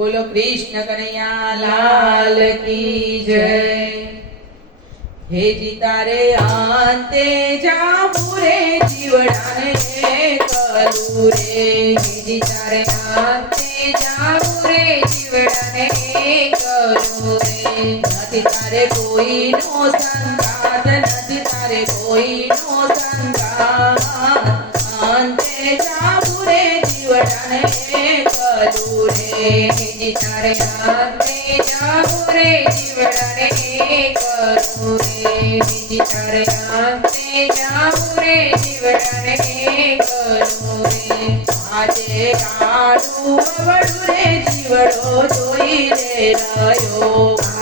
बोलो कृष्ण कन्हैया लाल की जय। हे जीता रे अंते जाबू रे जीवडाने कलू रे। हे जीता रे अंते जाबू रे जीवडाने कलू रे। नथी तारे कोई नो संगात, नथी तारे कोई नो संगात। अंते जाबू रे जीवडाने कलू रे। हे जीता रे अंते जाबू रे जीवडाने कलू रे। जीता रे अंते जाबू रे जीवडाने कलू रे। आजे आडू अवडू रे जीवडो जोई रे रयो।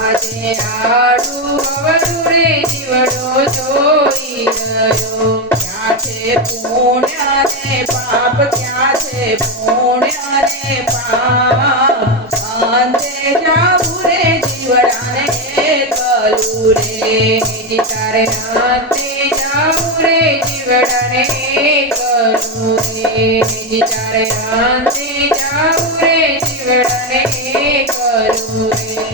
आजे आडू अवडू रे जीवडो जोई रयो। क्या छे पुण्य ने पाप, क्या छे पुण्य ने पाप। अंते जाबू रे जीवडाने कलू रे। जीता रे अंते जाबू रे जीवडाने कलू रे। जीता रे अंते जाबू रे जीवडाने कलू रे।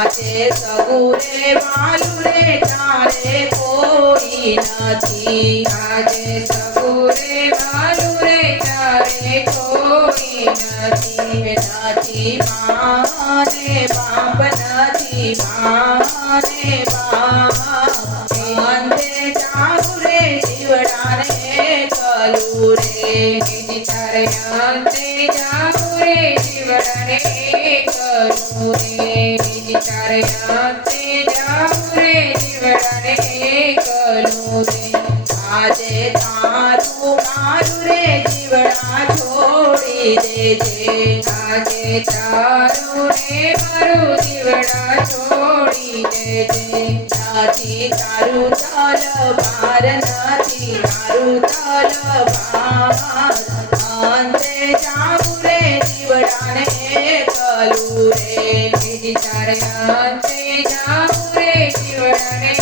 आजे सगू रे मालू रे तारे कोई नथी। आजे सगू रे मालू रे तारे कोई नथी। नथी माने बाप, नथी माने बाप। अंते जाबू रे जीवडाने कलू रे। जीता रे अंते जाबू रे जीवडाने कलू रे। जीता रे अंते जाबू रे जीवडाने कलू रे। आजे तारू मारू रे जीवड़ा छोड़ी देजे। आजे तारू रे मारू जीवड़ा छोड़ी देजे। नाथी तारू तलवार, नाथी तारू तलवार। अंते जाबू रे जीवडाने कलू रे। जीता रे अंते जाबू रे जीवडाने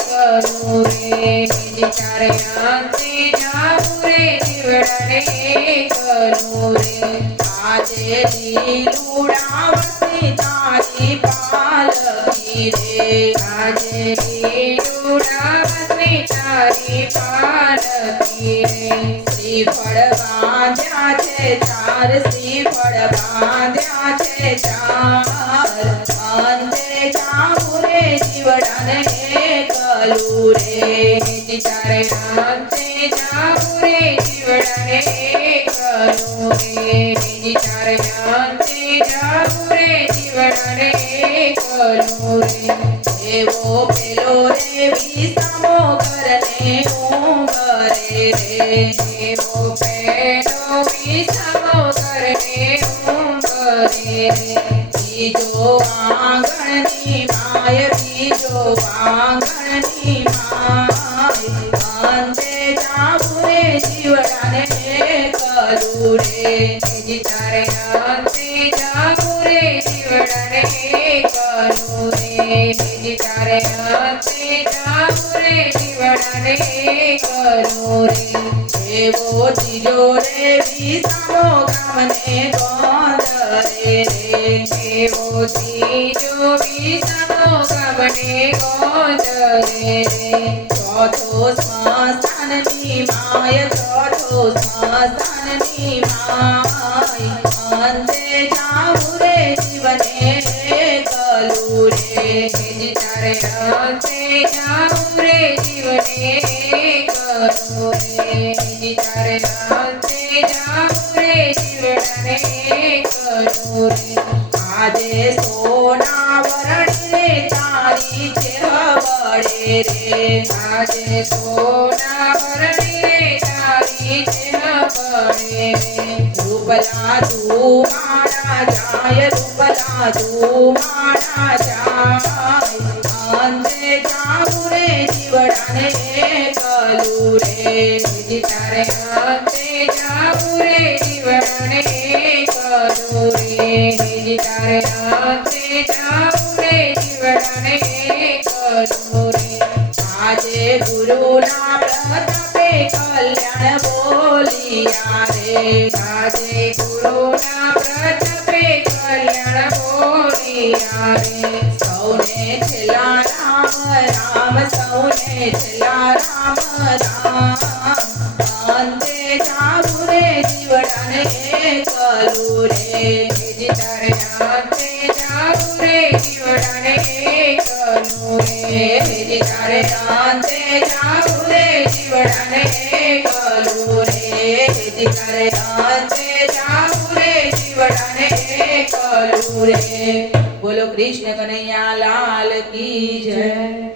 कलू रे। जीता रे अंते जाबू रे जीवडाने कलू रे। आजे लीलुडावती तारी पालकी रे। आजे लीलुडावती तारी पालकी रे। श्रीफळ बांध्या छे चार, श्रीफळ बांध्या छे चार। अंते जाबू रे जीवडाने कलू रे। जीता रे अंते जाबू रे जीवडाने कलू रे। जीता रे अंते जाबू रे जीवडाने कलू रे। एवो पेलो रे विसामो करने उंगरे रे। एवो पेलो विसामो करने उंगरे रे। बीजो आंगणनी माय, बीजो आंगणनी माय। अंते जाबू रे जीवडाने कलू रे। जीता रे अंते जाबू रे जीवडाने कलू रे। जीता रे अंते जाबू रे जीवडाने कलू रे। एवो तीजो रे विसामो गामने गोंदरे रे। एवो तीजो विसामो गामने गोंदरे रे। चौथो स्मशाननी माय, चौथो स्मशाननी माय। अंते जाबू रे जीवने कलू रे। जीता रे अंते जाबू रे जीवने कलू रे। जीता रे अंते जाबू रे जीवडाने कलू रे। आजे सोना वरणी रे तारी चेहवड़े रे। आजे सोना वरणी रे तारी चेहवड़े रे। रूपला धूमाड़ा जाय, रूपला धूमाड़ा जाय। अंते जाबू रे जीवडाने कलू रे। जीता रे अंते जाबू रे जीवडाने कलू रे। जीता रे अंते जाबू रे जीवडाने कलू रे। आजे गुरुना प्रतापे कल्याण बोलिया रे। आजे गुरुना प्रतापे कल्याण તારે સૌને છેલ્લા રામ રામ સૌને છેલ્લા રામ રામ અંતે જાવું રે જીવડાને એકલું રે હેજી તારે અંતે જાવું રે જીવડાને એકલું રે હેજી તારે અંતે જાવું રે જીવડાને એકલું રે હેજી તારે અંતે જાવું રે જીવડાને એકલું રે। બોલો કૃષ્ણ કનૈયા લાલ કી જય।